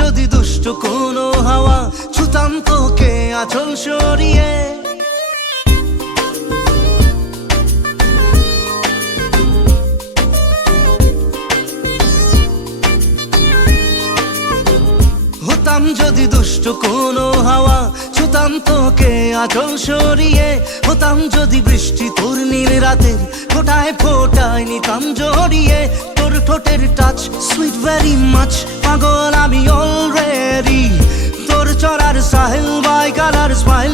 যদি দুষ্ট কোনো হাওয়া, ছুতাম তোকে আঁচল সরিয়ে। হতাম যদি দুষ্ট কোনো হাওয়া, ছুতাম তোকে আঁচল সরিয়ে। হতাম যদি বৃষ্টি তোর নীল রাতের ফোটায় ফোটায় নিতাম জড়িয়ে। তোর ঠোঁটের টাচ সুইট ভেরি মাচ, পাগল আমি অলরেডি। তোর চড়ার সাহেল বাই কালার স্মাইল